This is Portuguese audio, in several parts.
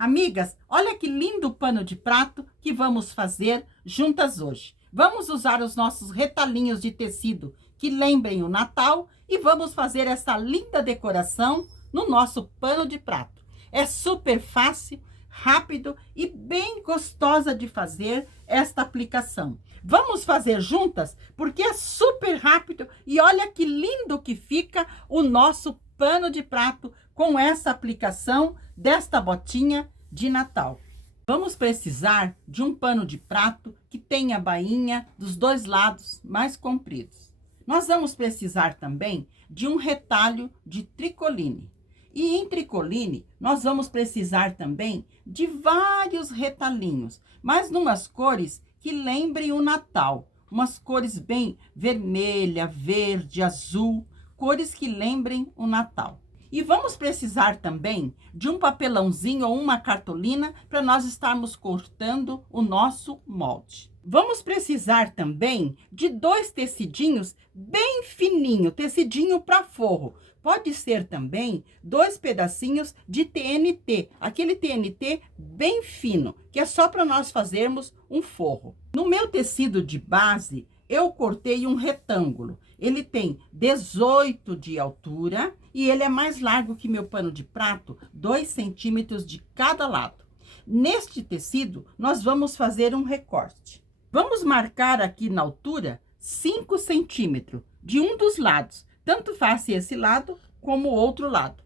Amigas, olha que lindo pano de prato que vamos fazer juntas hoje. Vamos usar os nossos retalhinhos de tecido que lembrem o Natal e vamos fazer essa linda decoração no nosso pano de prato. É super fácil, rápido e bem gostosa de fazer esta aplicação. Vamos fazer juntas porque é super rápido e olha que lindo que fica o nosso pano de prato com essa aplicação desta botinha de Natal. Vamos precisar de um pano de prato que tenha a bainha dos dois lados mais compridos. Nós vamos precisar também de um retalho de tricoline. E em tricoline, nós vamos precisar também de vários retalhinhos, mas numas cores que lembrem o Natal. Umas cores bem vermelha, verde, azul, cores que lembrem o Natal. E vamos precisar também de um papelãozinho ou uma cartolina para nós estarmos cortando o nosso molde. Vamos precisar também de 2 tecidinhos bem fininho, tecidinho para forro. Pode ser também 2 pedacinhos de TNT, aquele TNT bem fino, que é só para nós fazermos um forro. No meu tecido de base, eu cortei um retângulo. Ele tem 18 de altura e ele é mais largo que meu pano de prato, 2 centímetros de cada lado. Neste tecido, nós vamos fazer um recorte. Vamos marcar aqui na altura 5 centímetros de um dos lados. Tanto faz esse lado como o outro lado.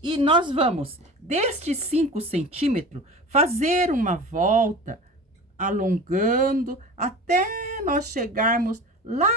E nós vamos, destes 5 centímetros, fazer uma volta, alongando, até nós chegarmos lá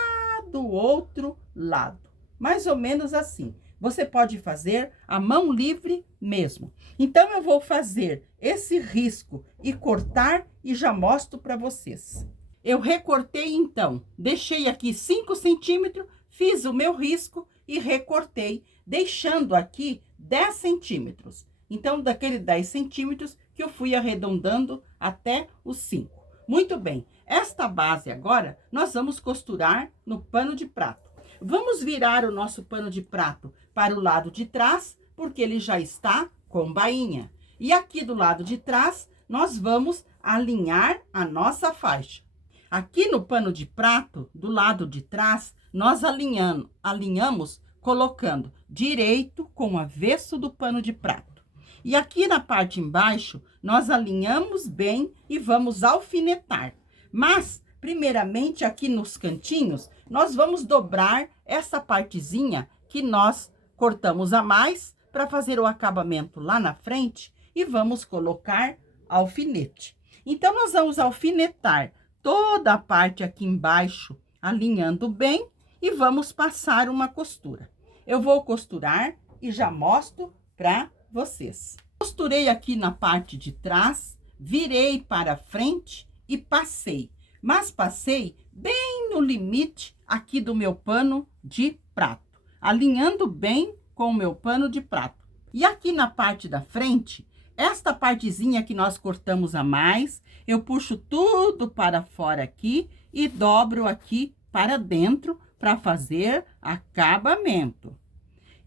do outro lado. Mais ou menos assim. Você pode fazer a mão livre mesmo. Então, eu vou fazer esse risco e cortar e já mostro para vocês. Eu recortei, então, deixei aqui 5 centímetros, fiz o meu risco e recortei, deixando aqui 10 centímetros. Então, daquele 10 centímetros que eu fui arredondando até os 5. Muito bem, esta base agora nós vamos costurar no pano de prato. Vamos virar o nosso pano de prato para o lado de trás, porque ele já está com bainha. E aqui do lado de trás, nós vamos alinhar a nossa faixa. Aqui no pano de prato, do lado de trás, nós alinhamos colocando direito com o avesso do pano de prato. E aqui na parte embaixo, nós alinhamos bem e vamos alfinetar. Mas, primeiramente, aqui nos cantinhos, nós vamos dobrar essa partezinha que nós cortamos a mais para fazer o acabamento lá na frente e vamos colocar alfinete. Então, nós vamos alfinetar toda a parte aqui embaixo, alinhando bem e vamos passar uma costura. Eu vou costurar e já mostro para vocês. Costurei aqui na parte de trás, virei para frente e passei. Mas passei bem no limite aqui do meu pano de prato, alinhando bem com o meu pano de prato. E aqui na parte da frente, esta partezinha que nós cortamos a mais, eu puxo tudo para fora aqui e dobro aqui para dentro para fazer acabamento.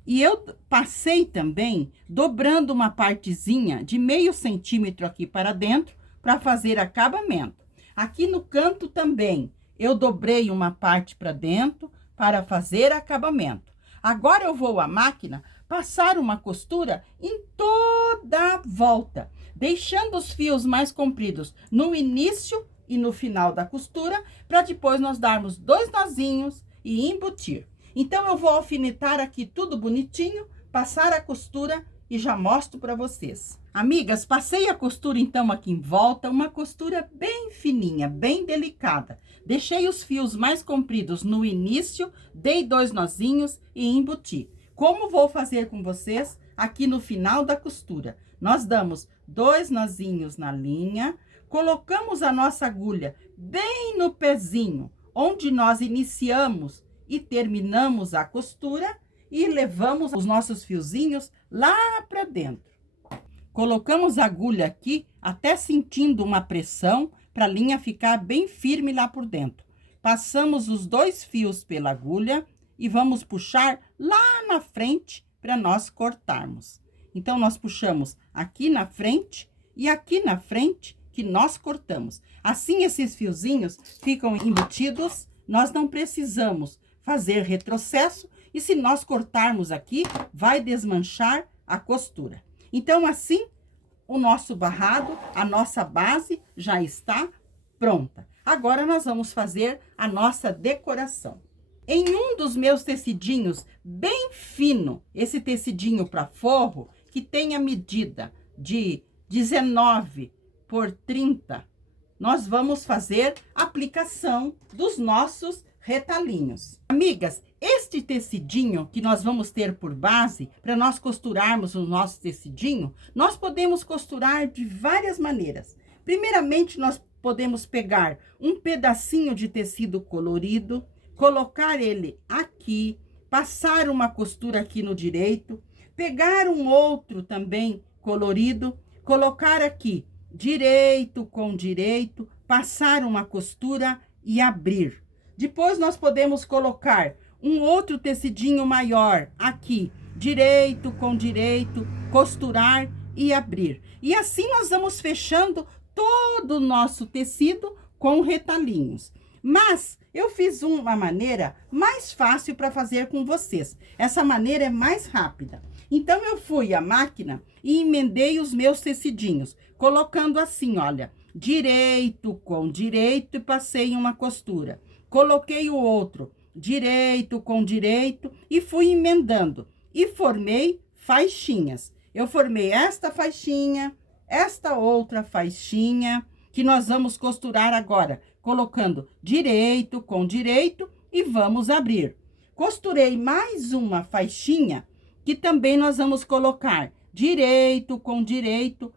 E eu passei também dobrando uma partezinha de meio centímetro aqui para dentro para fazer acabamento. Aqui no canto também, eu dobrei uma parte para dentro para fazer acabamento. Agora eu vou à máquina passar uma costura em toda a volta, deixando os fios mais compridos no início e no final da costura, para depois nós darmos 2 nozinhos e embutir. Então, eu vou alfinetar aqui tudo bonitinho, passar a costura e já mostro para vocês. Amigas, passei a costura então aqui em volta, uma costura bem fininha, bem delicada. Deixei os fios mais compridos no início, dei 2 nozinhos e embuti. Como vou fazer com vocês aqui no final da costura? Nós damos 2 nozinhos na linha, colocamos a nossa agulha bem no pezinho, onde nós iniciamos e terminamos a costura e levamos os nossos fiozinhos lá para dentro. Colocamos a agulha aqui até sentindo uma pressão para a linha ficar bem firme lá por dentro. Passamos os 2 fios pela agulha e vamos puxar lá na frente para nós cortarmos. Então, nós puxamos aqui na frente e aqui na frente que nós cortamos. Assim, esses fiozinhos ficam embutidos, nós não precisamos fazer retrocesso, e se nós cortarmos aqui, vai desmanchar a costura. Então, assim, o nosso barrado, a nossa base já está pronta. Agora, nós vamos fazer a nossa decoração. Em um dos meus tecidinhos bem fino, esse tecidinho para forro, que tem a medida de 19 por 30, nós vamos fazer a aplicação dos nossos retalhinhos. Amigas, este tecidinho que nós vamos ter por base, para nós costurarmos o nosso tecidinho, nós podemos costurar de várias maneiras. Primeiramente, nós podemos pegar um pedacinho de tecido colorido, colocar ele aqui, passar uma costura aqui no direito, pegar um outro também colorido, colocar aqui direito com direito, passar uma costura e abrir. Depois nós podemos colocar um outro tecidinho maior aqui, direito com direito, costurar e abrir. E assim nós vamos fechando todo o nosso tecido com retalhinhos. Mas eu fiz uma maneira mais fácil para fazer com vocês. Essa maneira é mais rápida. Então, eu fui à máquina e emendei os meus tecidinhos, colocando assim, olha, direito com direito e passei uma costura. Coloquei o outro, direito com direito e fui emendando. E formei faixinhas. Eu formei esta faixinha, esta outra faixinha, que nós vamos costurar agora, colocando direito com direito e vamos abrir. Costurei mais uma faixinha, que também nós vamos colocar direito com direito,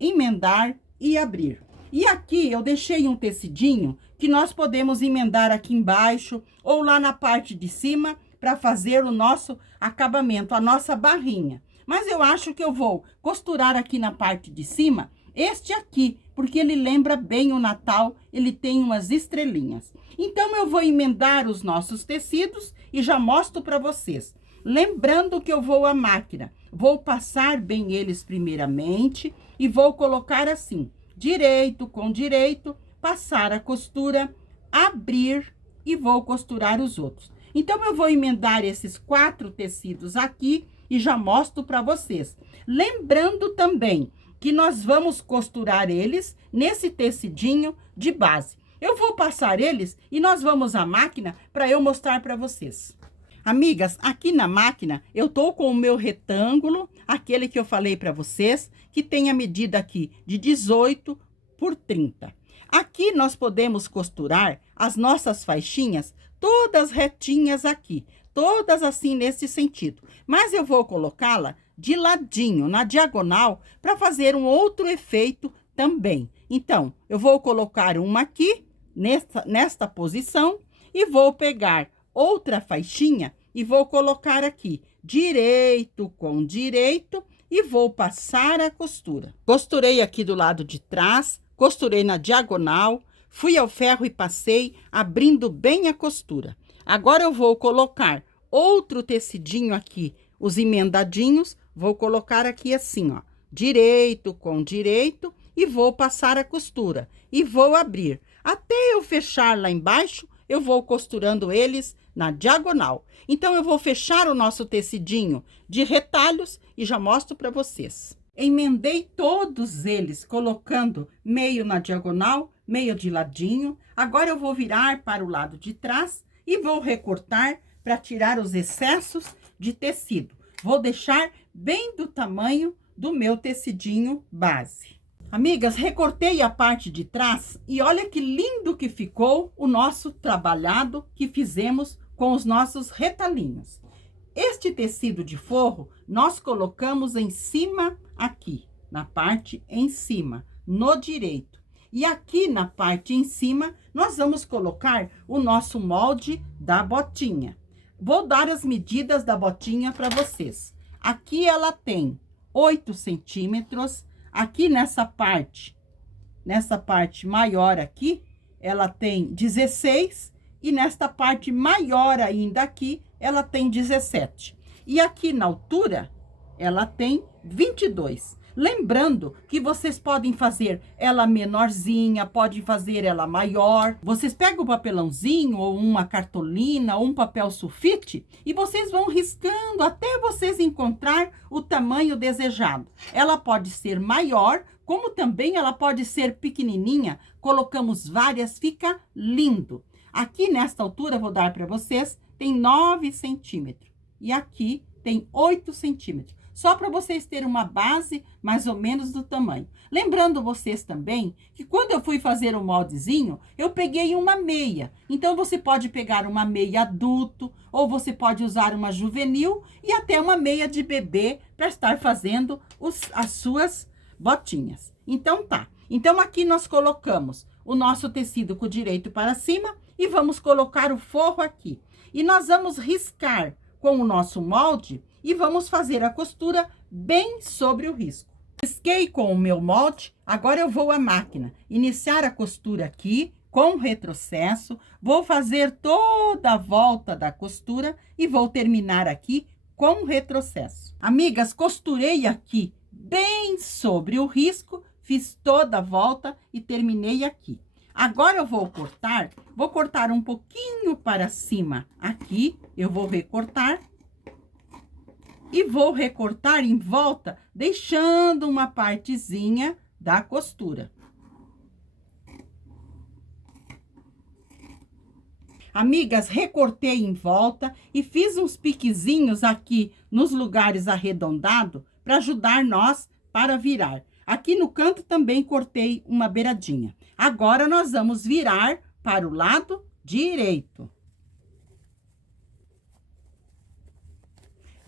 emendar e abrir. E aqui eu deixei um tecidinho que nós podemos emendar aqui embaixo ou lá na parte de cima para fazer o nosso acabamento, a nossa barrinha. Mas eu acho que eu vou costurar aqui na parte de cima este aqui, porque ele lembra bem o Natal, ele tem umas estrelinhas. Então, eu vou emendar os nossos tecidos e já mostro para vocês. Lembrando que eu vou à máquina, vou passar bem eles primeiramente e vou colocar assim, direito com direito, passar a costura, abrir e vou costurar os outros. Então, eu vou emendar esses 4 tecidos aqui e já mostro para vocês. Lembrando também que nós vamos costurar eles nesse tecidinho de base. Eu vou passar eles e nós vamos à máquina para eu mostrar para vocês. Amigas, aqui na máquina eu tô com o meu retângulo, aquele que eu falei para vocês, que tem a medida aqui de 18 por 30. Aqui nós podemos costurar as nossas faixinhas todas retinhas aqui, todas assim nesse sentido. Mas eu vou colocá-la de ladinho, na diagonal, para fazer um outro efeito também. Então, eu vou colocar uma aqui, nesta posição, e vou pegar outra faixinha e vou colocar aqui, direito com direito, e vou passar a costura. Costurei aqui do lado de trás, costurei na diagonal, fui ao ferro e passei, abrindo bem a costura. Agora eu vou colocar outro tecidinho aqui, os emendadinhos, vou colocar aqui assim, ó, direito com direito, e vou passar a costura, e vou abrir. Até eu fechar lá embaixo, eu vou costurando eles na diagonal. Então, eu vou fechar o nosso tecidinho de retalhos e já mostro para vocês. Emendei todos eles, colocando meio na diagonal, meio de ladinho. Agora, eu vou virar para o lado de trás e vou recortar para tirar os excessos de tecido. Vou deixar bem do tamanho do meu tecidinho base. Amigas, recortei a parte de trás e olha que lindo que ficou o nosso trabalhado que fizemos com os nossos retalhinhos. Este tecido de forro, nós colocamos em cima aqui, na parte em cima, no direito. E aqui na parte em cima, nós vamos colocar o nosso molde da botinha. Vou dar as medidas da botinha para vocês. Aqui ela tem 8 centímetros. Aqui nessa parte maior aqui, ela tem 16. E nesta parte maior ainda aqui, ela tem 17. E aqui na altura, ela tem 22. Lembrando que vocês podem fazer ela menorzinha, podem fazer ela maior. Vocês pegam o papelãozinho ou uma cartolina ou um papel sulfite e vocês vão riscando até vocês encontrar o tamanho desejado. Ela pode ser maior, como também ela pode ser pequenininha. Colocamos várias, fica lindo. Aqui nesta altura, vou dar para vocês, tem 9 centímetros. E aqui tem 8 centímetros. Só para vocês terem uma base mais ou menos do tamanho. Lembrando vocês também que quando eu fui fazer o moldezinho, eu peguei uma meia. Então, você pode pegar uma meia adulto, ou você pode usar uma juvenil e até uma meia de bebê para estar fazendo as suas botinhas. Então, tá. Então, aqui nós colocamos o nosso tecido com o direito para cima e vamos colocar o forro aqui. E nós vamos riscar com o nosso molde e vamos fazer a costura bem sobre o risco. Risquei com o meu molde, agora eu vou à máquina. Iniciar a costura aqui com retrocesso, vou fazer toda a volta da costura e vou terminar aqui com retrocesso. Amigas, costurei aqui bem sobre o risco, fiz toda a volta e terminei aqui. Agora eu vou cortar um pouquinho para cima aqui, eu vou recortar. E vou recortar em volta, deixando uma partezinha da costura. Amigas, recortei em volta e fiz uns piquezinhos aqui nos lugares arredondados para ajudar nós para virar. Aqui no canto também cortei uma beiradinha. Agora nós vamos virar para o lado direito.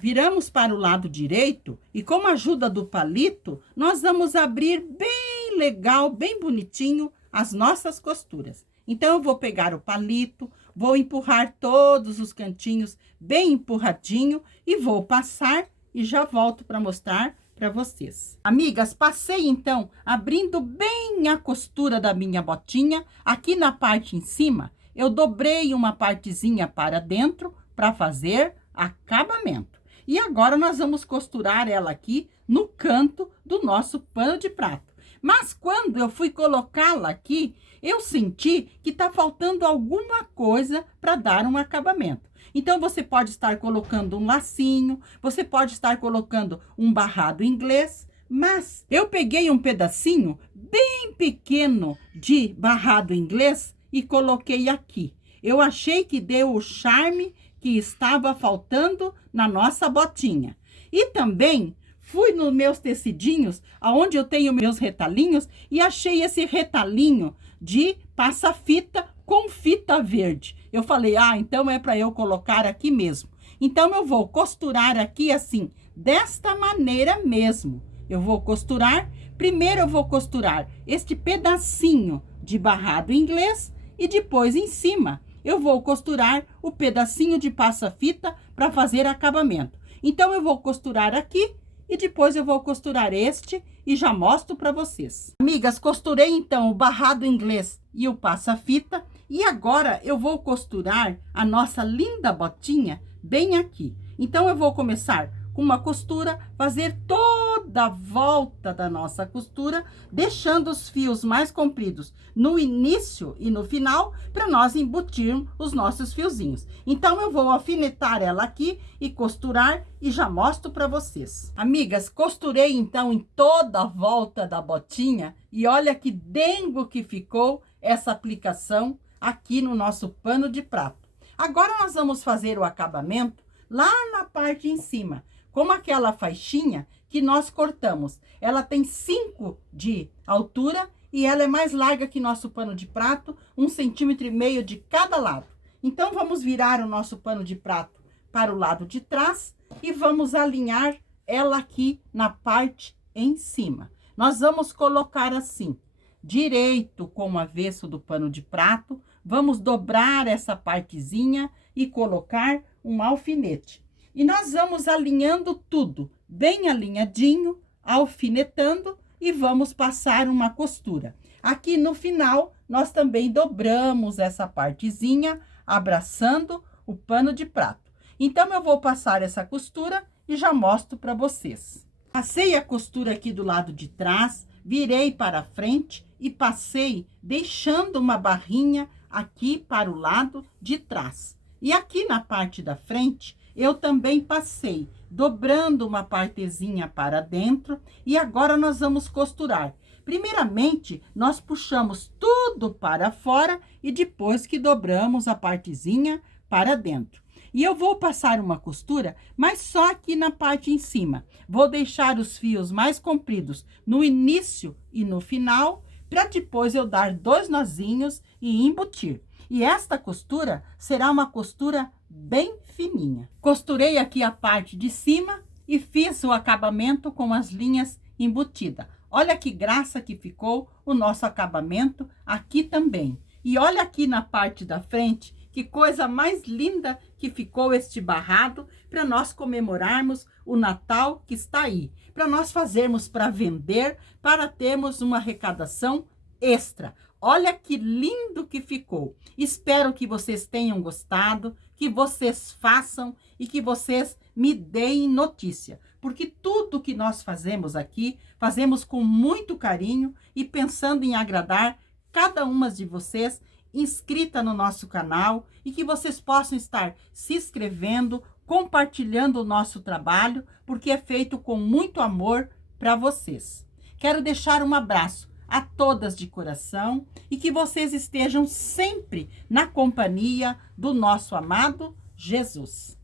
Viramos para o lado direito e com a ajuda do palito, nós vamos abrir bem legal, bem bonitinho as nossas costuras. Então, eu vou pegar o palito, vou empurrar todos os cantinhos bem empurradinho e vou passar e já volto para mostrar para vocês. Amigas, passei então abrindo bem a costura da minha botinha. Aqui na parte em cima, eu dobrei uma partezinha para dentro para fazer acabamento. E agora, nós vamos costurar ela aqui no canto do nosso pano de prato. Mas quando eu fui colocá-la aqui, eu senti que tá faltando alguma coisa para dar um acabamento. Então, você pode estar colocando um lacinho, você pode estar colocando um barrado inglês, mas eu peguei um pedacinho bem pequeno de barrado inglês e coloquei aqui. Eu achei que deu o charme que estava faltando na nossa botinha. E também fui nos meus tecidinhos, aonde eu tenho meus retalhinhos, e achei esse retalhinho de passa-fita com fita verde. Eu falei, então é para eu colocar aqui mesmo. Então, eu vou costurar aqui assim, desta maneira mesmo. Eu vou costurar, primeiro eu vou costurar este pedacinho de barrado inglês e depois em cima eu vou costurar o pedacinho de passa-fita para fazer acabamento. Então, eu vou costurar aqui e depois eu vou costurar este e já mostro para vocês. Amigas, costurei então o barrado inglês e o passa-fita e agora eu vou costurar a nossa linda botinha bem aqui. Então, eu vou começar com uma costura, fazer toda a volta da nossa costura, deixando os fios mais compridos no início e no final, para nós embutirmos os nossos fiozinhos. Então, eu vou alfinetar ela aqui e costurar e já mostro para vocês. Amigas, costurei então em toda a volta da botinha e olha que dengo que ficou essa aplicação aqui no nosso pano de prato. Agora, nós vamos fazer o acabamento lá na parte em cima, como aquela faixinha que nós cortamos. Ela tem 5 de altura e ela é mais larga que nosso pano de prato, 1,5 centímetros de cada lado. Então, vamos virar o nosso pano de prato para o lado de trás e vamos alinhar ela aqui na parte em cima. Nós vamos colocar assim, direito com o avesso do pano de prato, vamos dobrar essa partezinha e colocar um alfinete. E nós vamos alinhando tudo, bem alinhadinho, alfinetando e vamos passar uma costura. Aqui no final, nós também dobramos essa partezinha, abraçando o pano de prato. Então, eu vou passar essa costura e já mostro para vocês. Passei a costura aqui do lado de trás, virei para frente e passei deixando uma barrinha aqui para o lado de trás. E aqui na parte da frente, eu também passei, dobrando uma partezinha para dentro, e agora nós vamos costurar. Primeiramente, nós puxamos tudo para fora e depois que dobramos a partezinha para dentro. E eu vou passar uma costura, mas só aqui na parte em cima. Vou deixar os fios mais compridos no início e no final, para depois eu dar 2 nozinhos e embutir. E esta costura será uma costura bem fininha. Costurei aqui a parte de cima e fiz o acabamento com as linhas embutidas. Olha que graça que ficou o nosso acabamento aqui também. E olha aqui na parte da frente, que coisa mais linda que ficou este barrado para nós comemorarmos o Natal que está aí. Para nós fazermos para vender, para termos uma arrecadação extra. Olha que lindo que ficou. Espero que vocês tenham gostado, que vocês façam e que vocês me deem notícia. Porque tudo que nós fazemos aqui, fazemos com muito carinho e pensando em agradar cada uma de vocês inscrita no nosso canal e que vocês possam estar se inscrevendo, compartilhando o nosso trabalho, porque é feito com muito amor para vocês. Quero deixar um abraço a todas de coração e que vocês estejam sempre na companhia do nosso amado Jesus.